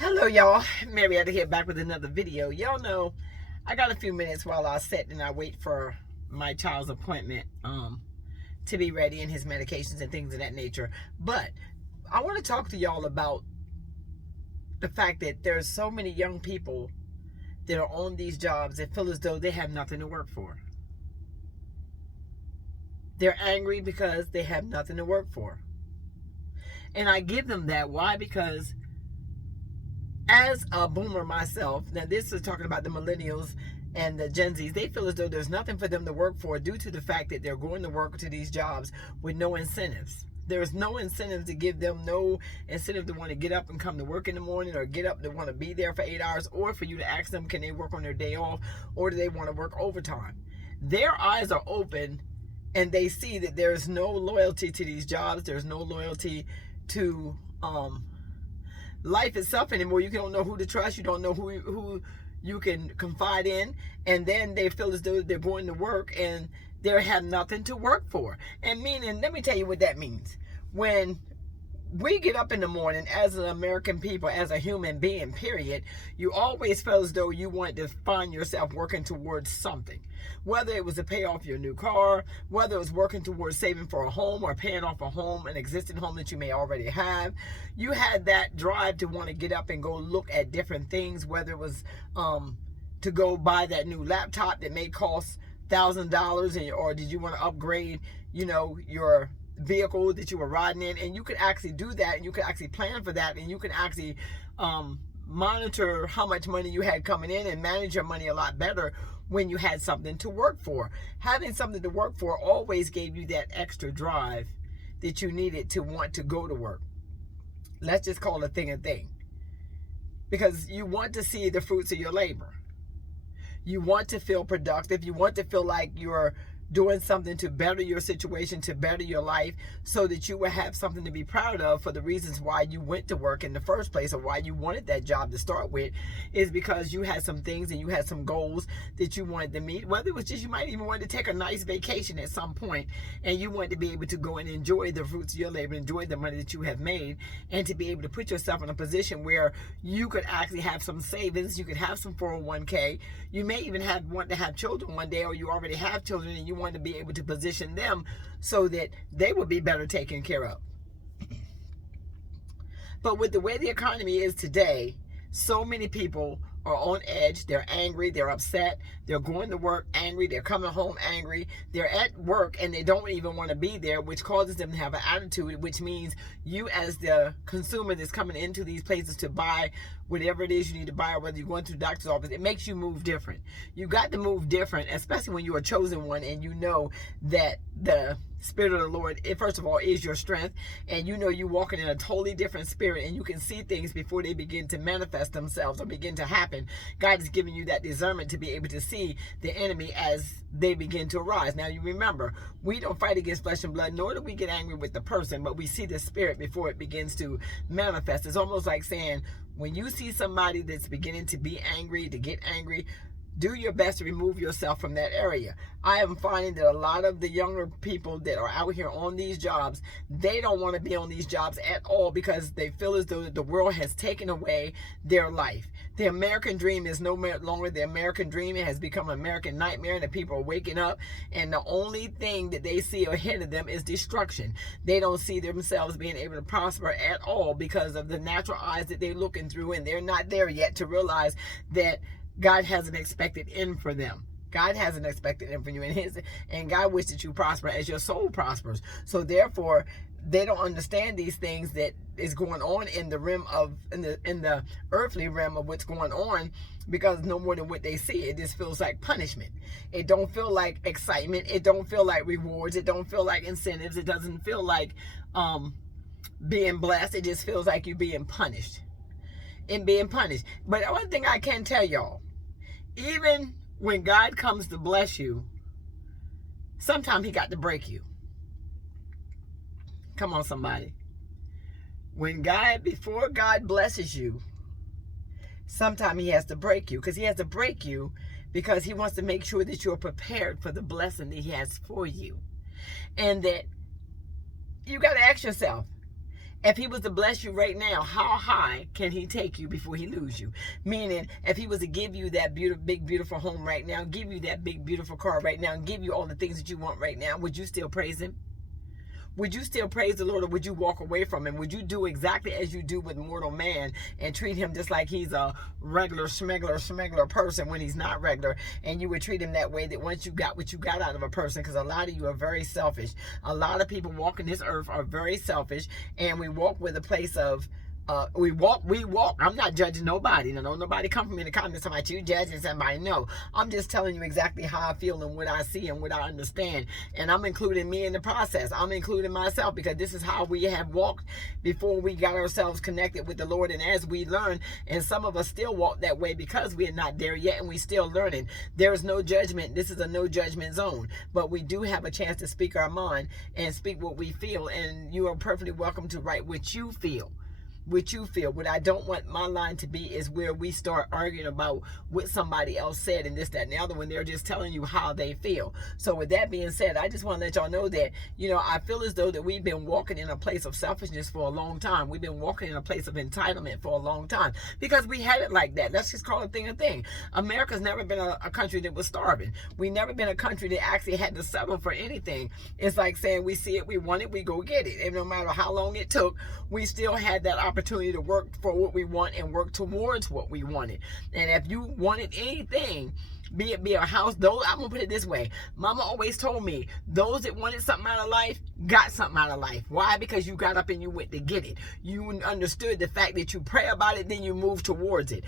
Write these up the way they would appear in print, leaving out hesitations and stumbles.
Hello y'all, Marietta here back with another video. Y'all know I got a few minutes while I sit and I wait for my child's appointment to be ready and his medications and things of that nature. But I want to talk to y'all about the fact that there's so many young people that are on these jobs that feel as though they have nothing to work for. They're angry because they have nothing to work for. And I give them that. Why? Because as a boomer myself, now this is talking about the millennials and the Gen Zs, they feel as though there's nothing for them to work for due to the fact that they're going to work to these jobs with no incentives. There's no incentive to give them, no incentive to want to get up and come to work in the morning, or get up to want to be there for 8 hours, or for you to ask them, can they work on their day off, or do they want to work overtime? Their eyes are open and they see that there's no loyalty to these jobs. There's no loyalty to life itself anymore. You don't know who to trust. You don't know who you can confide in. And then they feel as though they're going to work and they have nothing to work for. And meaning, let me tell you what that means. When we get up in the morning as an American people, as a human being, period, you always feel as though you want to find yourself working towards something. Whether it was to pay off your new car, whether it was working towards saving for a home or paying off a home, an existing home that you may already have, you had that drive to want to get up and go look at different things, whether it was to go buy that new laptop that may cost $1,000, or did you want to upgrade, your vehicle that you were riding in. And you could actually do that, and you could actually plan for that, and you could actually monitor how much money you had coming in and manage your money a lot better when you had something to work for. Having something to work for always gave you that extra drive that you needed to want to go to work. Let's just call a thing, because you want to see the fruits of your labor. You want to feel productive. You want to feel like you're doing something to better your situation, to better your life, so that you will have something to be proud of for the reasons why you went to work in the first place, or why you wanted that job to start with, is because you had some things and you had some goals that you wanted to meet. Whether it was just, you might even want to take a nice vacation at some point, and you wanted to be able to go and enjoy the fruits of your labor, enjoy the money that you have made, and to be able to put yourself in a position where you could actually have some savings, you could have some 401k, you may even want to have children one day, or you already have children and you want to be able to position them so that they will be better taken care of. But with the way the economy is today, so many people are on edge. They're angry, they're upset, they're going to work angry, they're coming home angry, they're at work and they don't even want to be there, which causes them to have an attitude, which means you, as the consumer that's coming into these places to buy whatever it is you need to buy, or whether you're going to the doctor's office, it makes you move different. You got to move different, especially when you're a chosen one and you know that the Spirit of the Lord, it first of all is your strength, and you know you're walking in a totally different spirit, and you can see things before they begin to manifest themselves or begin to happen. God is giving you that discernment to be able to see the enemy as they begin to arise. Now, you remember, we don't fight against flesh and blood, nor do we get angry with the person, but we see the spirit before it begins to manifest. It's almost like saying, when you see somebody that's beginning to be angry, to get angry, do your best to remove yourself from that area. I am finding that a lot of the younger people that are out here on these jobs, they don't want to be on these jobs at all, because they feel as though the world has taken away their life. The American dream is no longer the American dream. It has become an American nightmare, and the people are waking up, and the only thing that they see ahead of them is destruction. They don't see themselves being able to prosper at all because of the natural eyes that they're looking through, and they're not there yet to realize that God has an expected end for them. God has an expected end for you, and God wishes that you prosper as your soul prospers. So therefore, they don't understand these things that is going on in the realm of in the earthly realm of what's going on, because no more than what they see. It just feels like punishment. It don't feel like excitement. It don't feel like rewards. It don't feel like incentives. It doesn't feel like being blessed. It just feels like you're being punished. But one thing I can tell y'all, even when God comes to bless you, sometimes he got to break you. Come on, somebody. Before God blesses you, sometimes he has to break you, because he has to break you because he wants to make sure that you're prepared for the blessing that he has for you. And that you got to ask yourself, If he was to bless you right now, how high can he take you before he lose you? Meaning, if he was to give you that big, beautiful home right now, give you that big, beautiful car right now, and give you all the things that you want right now, would you still praise him? Would you still praise the Lord, or would you walk away from him? Would you do exactly as you do with mortal man and treat him just like he's a regular smuggler person when he's not regular, and you would treat him that way, that once you got what you got out of a person? Because a lot of you are very selfish. A lot of people walking this earth are very selfish, and we walk with a place of we walk. I'm not judging nobody. No, nobody come from me in the comments about you judging somebody. No, I'm just telling you exactly how I feel and what I see and what I understand. And I'm including me in the process. I'm including myself, because this is how we have walked before we got ourselves connected with the Lord. And as we learn, and some of us still walk that way because we are not there yet and we still learning. There is no judgment. This is a no judgment zone. But we do have a chance to speak our mind and speak what we feel. And you are perfectly welcome to write what you feel. What I don't want my line to be is where we start arguing about what somebody else said and this, that, and the other, when they're just telling you how they feel. So with that being said, I just want to let y'all know that, I feel as though that we've been walking in a place of selfishness for a long time. We've been walking in a place of entitlement for a long time, because we had it like that. Let's just call a thing a thing. America's never been a country that was starving. We never been a country that actually had to settle for anything. It's like saying we see it, we want it, we go get it. And no matter how long it took, we still had that opportunity to work for what we want and work towards what we wanted. And if you wanted anything, be it a house, though, I'm gonna put it this way. Mama always told me, those that wanted something out of life got something out of life. Why? Because you got up and you went to get it. You understood the fact that you pray about it, then you move towards it.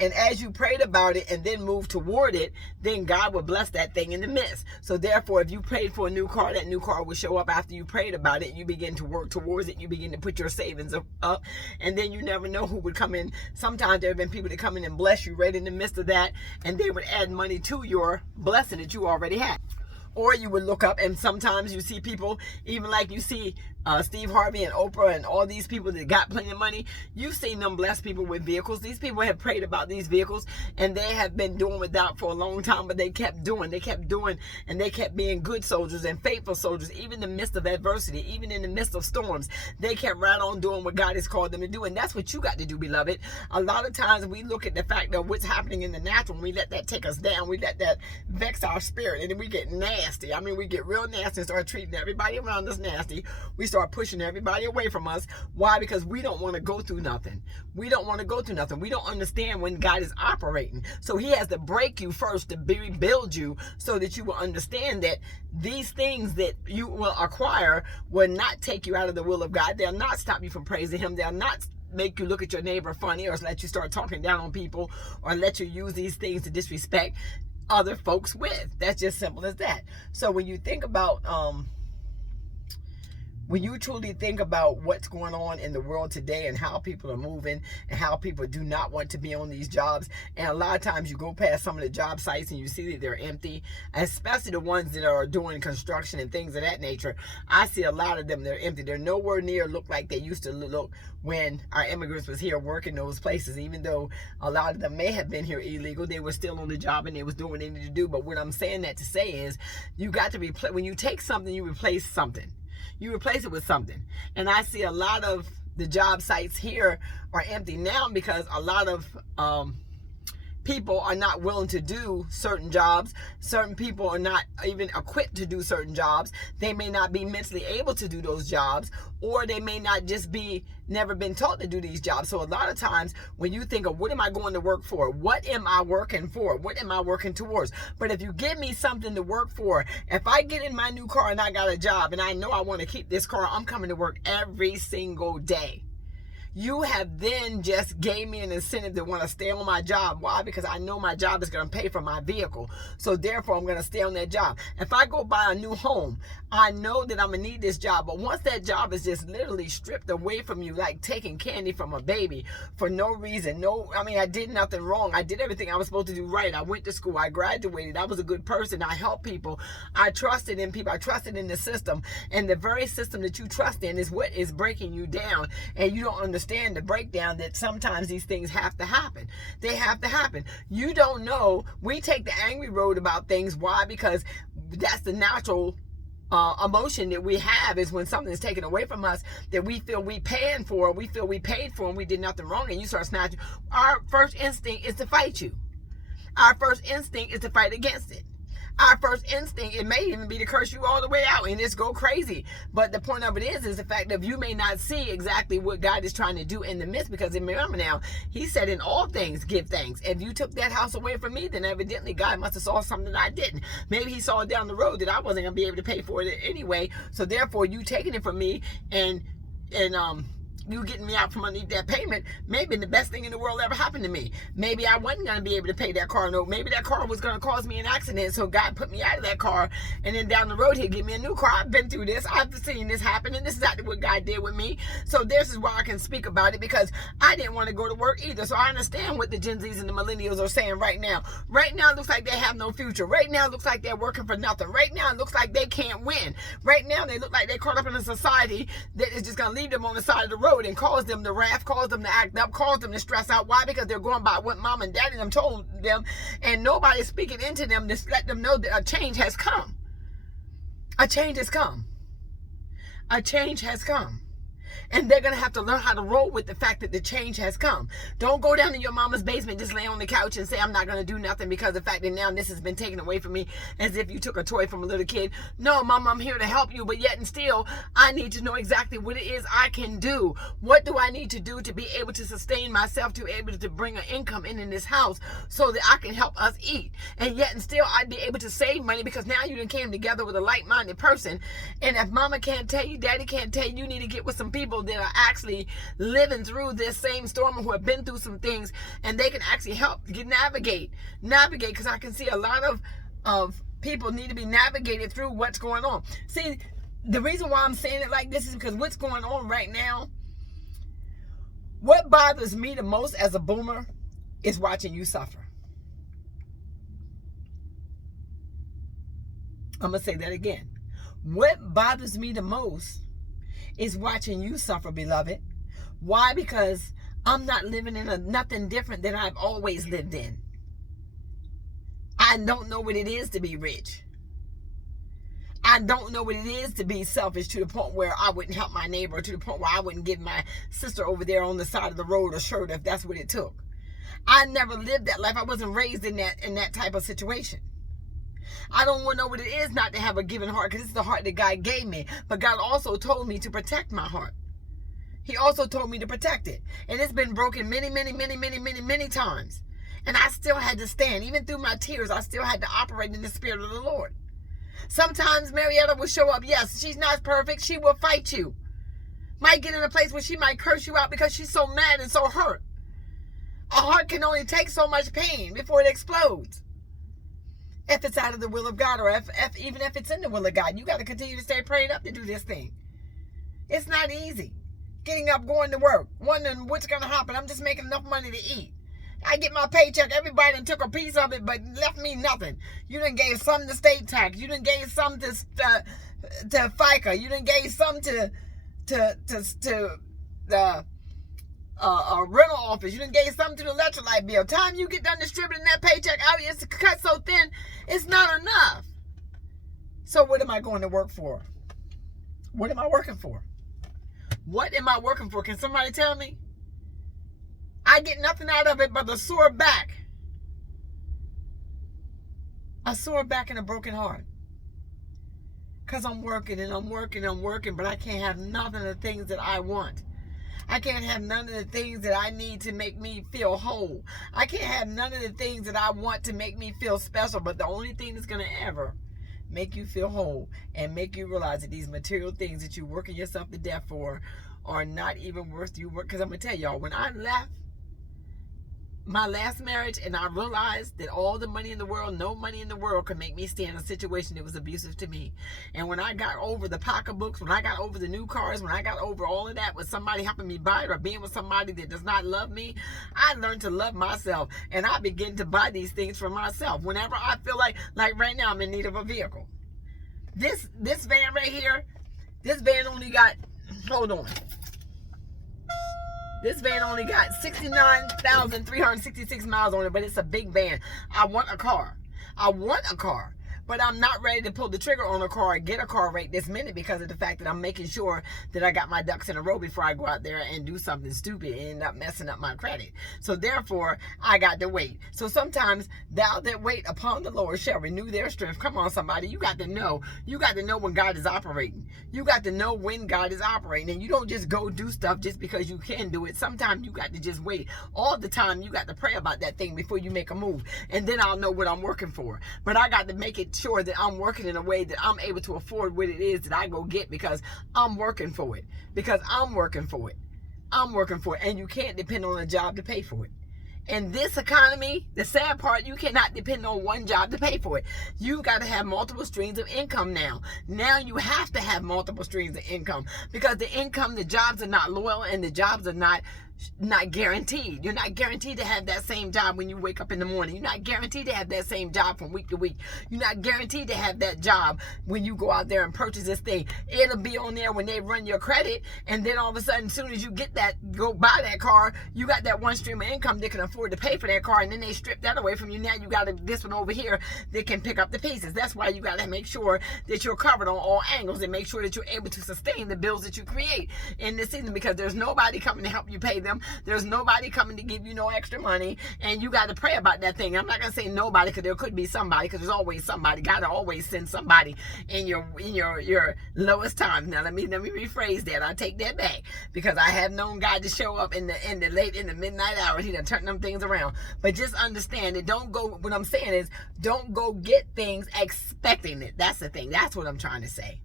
And as you prayed about it and then moved toward it, then God will bless that thing in the midst. So therefore, if you prayed for a new car, that new car will show up after you prayed about it. You begin to work towards it. You begin to put your savings up. And then you never know who would come in. Sometimes there have been people that come in and bless you right in the midst of that, and they would add money to your blessing that you already had. Or you would look up, and sometimes you see people, even like you see Steve Harvey and Oprah and all these people that got plenty of money. You've seen them bless people with vehicles. These people have prayed about these vehicles, and they have been doing without for a long time, but they kept doing, and they kept being good soldiers and faithful soldiers, even in the midst of adversity, even in the midst of storms. They kept right on doing what God has called them to do, and that's what you got to do, beloved. A lot of times we look at the fact of what's happening in the natural, and we let that take us down. We let that vex our spirit, and then we get nasty. I mean, we get real nasty and start treating everybody around us nasty. We start pushing everybody away from us. Why? Because we don't want to go through nothing. We don't understand when God is operating. So he has to break you first to rebuild you, so that you will understand that these things that you will acquire will not take you out of the will of God. They'll not stop you from praising him. They'll not make you look at your neighbor funny, or let you start talking down on people, or let you use these things to disrespect other folks with. That's just simple as that. So when you think about when you truly think about what's going on in the world today and how people are moving and how people do not want to be on these jobs, and a lot of times you go past some of the job sites and you see that they're empty, especially the ones that are doing construction and things of that nature. I see a lot of them, they're empty. They're nowhere near look like they used to look when our immigrants was here working those places. Even though a lot of them may have been here illegal, they were still on the job and they was doing what they needed to do. But what I'm saying that to say is, you got to replace, when you take something, you replace something. You replace it with something. And I see a lot of the job sites here are empty now because a lot of people are not willing to do certain jobs. Certain people are not even equipped to do certain jobs. They may not be mentally able to do those jobs, or they may not just be never been taught to do these jobs. So a lot of times when you think of what am I going to work for? What am I working for? What am I working towards? But if you give me something to work for, if I get in my new car and I got a job and I know I want to keep this car, I'm coming to work every single day. You have then just gave me an incentive to want to stay on my job. Why? Because I know my job is going to pay for my vehicle. So therefore, I'm going to stay on that job. If I go buy a new home, I know that I'm going to need this job. But once that job is just literally stripped away from you, like taking candy from a baby for no reason. I did nothing wrong. I did everything I was supposed to do right. I went to school. I graduated. I was a good person. I helped people. I trusted in people. I trusted in the system. And the very system that you trust in is what is breaking you down. And you don't understand the breakdown that sometimes these things have to happen. They have to happen. You don't know. We take the angry road about things. Why? Because that's the natural emotion that we have is when something is taken away from us that we feel we paying for, we feel we paid for, and we did nothing wrong, and you start snatching. Our first instinct is to fight you. Our first instinct is to fight against it. Our first instinct, it may even be to curse you all the way out and just go crazy. But the point of it is the fact that you may not see exactly what God is trying to do in the midst. Because remember now, he said in all things, give thanks. If you took that house away from me, then evidently God must have saw something that I didn't. Maybe he saw down the road that I wasn't going to be able to pay for it anyway. So therefore, you taking it from me and you getting me out from underneath that payment may have been the best thing in the world ever happened to me. Maybe I wasn't going to be able to pay that car note. Maybe that car was going to cause me an accident, so God put me out of that car, and then down the road he'll give me a new car. I've been through this. I've seen this happen, and this is exactly what God did with me. So this is why I can speak about it, because I didn't want to go to work either. So I understand what the Gen Zs and the millennials are saying right now. Right now it looks like they have no future. Right now it looks like they're working for nothing. Right now it looks like they can't win. Right now they look like they're caught up in a society that is just going to leave them on the side of the road and cause them to wrath, cause them to act up, cause them to stress out. Why? Because they're going by what mom and daddy them told them, and nobody's speaking into them to let them know that a change has come. A change has come. A change has come. And they're going to have to learn how to roll with the fact that the change has come. Don't go down in your mama's basement, just lay on the couch and say, I'm not going to do nothing because of the fact that now this has been taken away from me, as if you took a toy from a little kid. No, mama, I'm here to help you, but yet and still, I need to know exactly what it is I can do. What do I need to do to be able to sustain myself, to be able to bring an income in this house so that I can help us eat? And yet and still, I'd be able to save money, because now you done came together with a like-minded person. And if mama can't tell you, daddy can't tell you, you need to get with some people that are actually living through this same storm, who have been through some things, and they can actually help you navigate, because I can see a lot of people need to be navigated through what's going on. See, the reason why I'm saying it like this is because what's going on right now, what bothers me the most as a boomer is watching you suffer. I'm going to say that again. What bothers me the most is watching you suffer, beloved. Why? Because I'm not living in nothing different than I've always lived in. I don't know what it is to be rich. I don't know what it is to be selfish to the point where I wouldn't help my neighbor, to the point where I wouldn't give my sister over there on the side of the road a shirt if that's what it took. I never lived that life. I wasn't raised in that type of situation. I don't want to know what it is not to have a giving heart, because it's the heart that God gave me. But God also told me to protect my heart. He also told me to protect it. And it's been broken many, many, many, many, many, many times. And I still had to stand. Even through my tears, I still had to operate in the Spirit of the Lord. Sometimes Marietta will show up. Yes, she's not perfect. She will fight you. Might get in a place where she might curse you out because she's so mad and so hurt. A heart can only take so much pain before it explodes. If it's out of the will of God, or even if it's in the will of God, you got to continue to stay prayed up to do this thing. It's not easy. Getting up, going to work, wondering what's going to happen. I'm just making enough money to eat. I get my paycheck. Everybody done took a piece of it, but left me nothing. You done gave some to state tax. You done gave some to FICA. You done gave some to the a rental office. You done gave something to the electrolyte bill. Time you get done distributing that paycheck out, it's cut so thin, it's not enough. So what am I going to work for? What am I working for? What am I working for? Can somebody tell me? I get nothing out of it but a sore back. A sore back and a broken heart. Because I'm working and I'm working and I'm working, but I can't have none of the things that I want. I can't have none of the things that I need to make me feel whole. I can't have none of the things that I want to make me feel special. But the only thing that's going to ever make you feel whole and make you realize that these material things that you're working yourself to death for are not even worth you work. Because I'm going to tell y'all, when I left my last marriage and I realized that all the money in the world, no money in the world could make me stay in a situation that was abusive to me. And when I got over the pocketbooks, when I got over the new cars, when I got over all of that with somebody helping me buy it or being with somebody that does not love me, I learned to love myself. And I begin to buy these things for myself. Whenever I feel like right now I'm in need of a vehicle. This van right here, this van only got, hold on. This van only got 69,366 miles on it, but it's a big van. I want a car. I want a car. but I'm not ready to pull the trigger on a car or get a car right this minute because of the fact that I'm making sure that I got my ducks in a row before I go out there and do something stupid and end up messing up my credit. So therefore, I got to wait. So sometimes thou that wait upon the Lord shall renew their strength. Come on, somebody. You got to know. You got to know when God is operating. You got to know when God is operating. And you don't just go do stuff just because you can do it. Sometimes you got to just wait. All the time, you got to pray about that thing before you make a move. And then I'll know what I'm working for. But I got to make it sure that I'm working in a way that I'm able to afford what it is that I go get because I'm working for it. Because I'm working for it. I'm working for it. And you can't depend on a job to pay for it. In this economy, the sad part, you cannot depend on one job to pay for it. You got to have multiple streams of income now. Now you have to have multiple streams of income because the jobs are not loyal and the jobs are not guaranteed. You're not guaranteed to have that same job when you wake up in the morning. You're not guaranteed to have that same job from week to week. You're not guaranteed to have that job when you go out there and purchase this thing. It'll be on there when they run your credit, and then all of a sudden, as soon as you get that, go buy that car, you got that one stream of income that can afford to pay for that car, and then they strip that away from you. Now you got this one over here that can pick up the pieces. That's why you got to make sure that you're covered on all angles and make sure that you're able to sustain the bills that you create in this season because there's nobody coming to help you pay them. There's nobody coming to give you no extra money, and you got to pray about that thing. I'm not gonna say nobody because there could be somebody because there's always somebody. God will always send somebody in your lowest time. Now let me rephrase that. I take that back because I have known God to show up in the midnight hours. He done turned them things around. But just understand that don't go. What I'm saying is don't go get things expecting it. That's the thing. That's what I'm trying to say.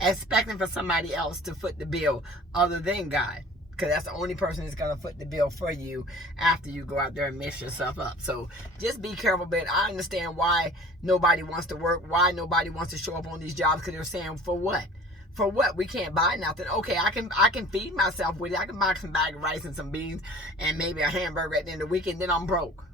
Expecting for somebody else to foot the bill other than God. Because that's the only person that's going to foot the bill for you after you go out there and mess yourself up. So just be careful. But I understand why nobody wants to work, why nobody wants to show up on these jobs, because they're saying, for what? For what? We can't buy nothing. Okay, I can feed myself with it. I can buy some bag of rice and some beans and maybe a hamburger at the end of the week, and then I'm broke.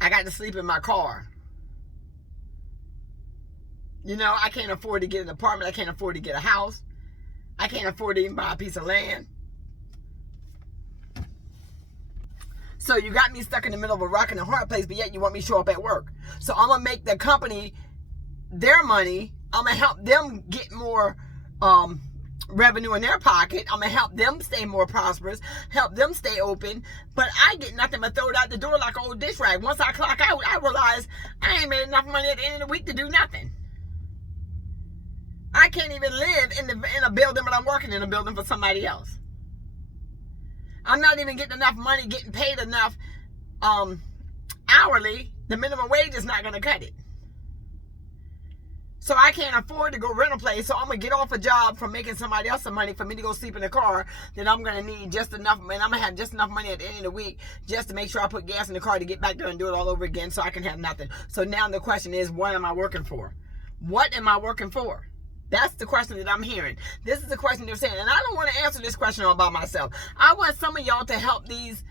I got to sleep in my car. You know, I can't afford to get an apartment. I can't afford to get a house. I can't afford to even buy a piece of land. So you got me stuck in the middle of a rock and a hard place, but yet you want me to show up at work. So I'm going to make the company their money. I'm going to help them get more revenue in their pocket. I'm going to help them stay more prosperous, help them stay open. But I get nothing but throw it out the door like an old dish rag. Once I clock out, I realize I ain't made enough money at the end of the week to do nothing. I can't even live in a building, but I'm working in a building for somebody else. I'm not even getting enough money, getting paid enough hourly. The minimum wage is not going to cut it. So I can't afford to go rent a place. So I'm going to get off a job from making somebody else some money for me to go sleep in a car that I'm going to need just enough. And I'm going to have just enough money at the end of the week just to make sure I put gas in the car to get back there and do it all over again so I can have nothing. So now the question is, what am I working for? What am I working for? That's the question that I'm hearing. This is the question they're saying. And I don't want to answer this question all by myself. I want some of y'all to help these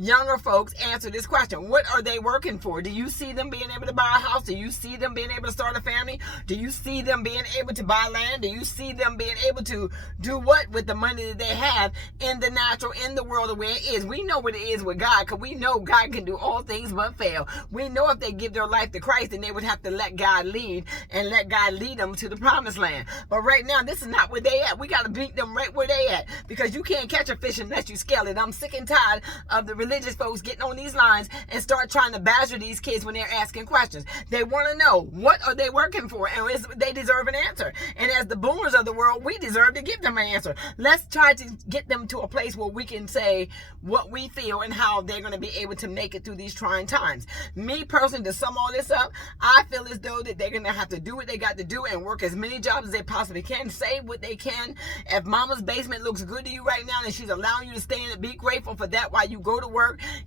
younger folks answer this question. What are they working for? Do you see them being able to buy a house? Do you see them being able to start a family? Do you see them being able to buy land? Do you see them being able to do what with the money that they have in the natural, in the world, the way it is? We know what it is with God because we know God can do all things but fail. We know if they give their life to Christ, then they would have to let God lead and let God lead them to the promised land. But right now, this is not where they at. We got to beat them right where they at because you can't catch a fish unless you scale it. I'm sick and tired of the religious folks getting on these lines and start trying to badger these kids when they're asking questions. They want to know, what are they working for? And they deserve an answer. And as the boomers of the world, we deserve to give them an answer. Let's try to get them to a place where we can say what we feel and how they're going to be able to make it through these trying times. Me personally, to sum all this up, I feel as though that they're going to have to do what they got to do and work as many jobs as they possibly can, save what they can. If mama's basement looks good to you right now and she's allowing you to stay in it, be grateful for that while you go to work.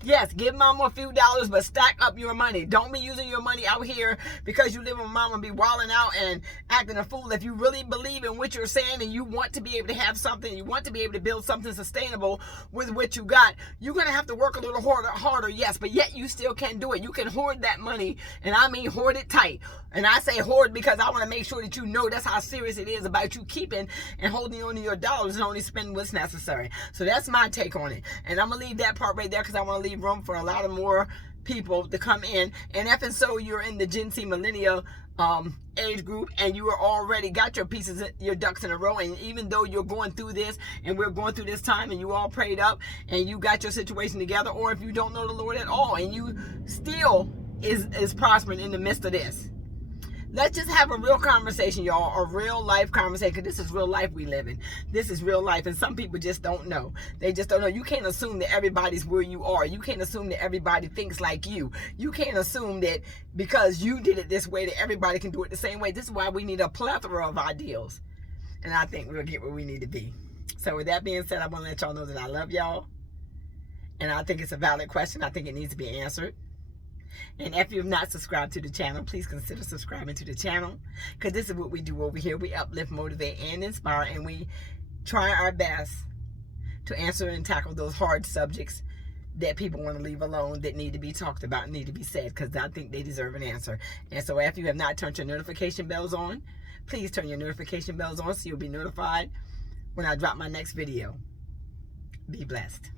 Yes, give mama a few dollars, but stack up your money. Don't be using your money out here because you live with mama and be wilding out and acting a fool. If you really believe in what you're saying and you want to be able to have something, you want to be able to build something sustainable with what you got, you're going to have to work a little harder, yes, but yet you still can do it. You can hoard that money, and I mean hoard it tight. And I say hoard because I want to make sure that you know that's how serious it is about you keeping and holding on to your dollars and only spending what's necessary. So that's my take on it. And I'm going to leave that part right there because I want to leave room for a lot of more people to come in. And if and so you're in the Gen Z millennial age group, and you are already got your pieces, your ducks in a row, and even though you're going through this, and we're going through this time, and you all prayed up, and you got your situation together, or if you don't know the Lord at all, and you still is prospering in the midst of this, let's just have a real conversation, y'all. A real life conversation. Because this is real life we live in. This is real life. And some people just don't know. They just don't know. You can't assume that everybody's where you are. You can't assume that everybody thinks like you. You can't assume that because you did it this way that everybody can do it the same way. This is why we need a plethora of ideals. And I think we'll get where we need to be. So with that being said, I want to let y'all know that I love y'all. And I think it's a valid question. I think it needs to be answered. And if you've not subscribed to the channel, please consider subscribing to the channel, because this is what we do over here. We uplift, motivate, and inspire, and we try our best to answer and tackle those hard subjects that people want to leave alone, that need to be talked about, need to be said, because I think they deserve an answer. And so if you have not turned your notification bells on, please turn your notification bells on so you'll be notified when I drop my next video. Be blessed.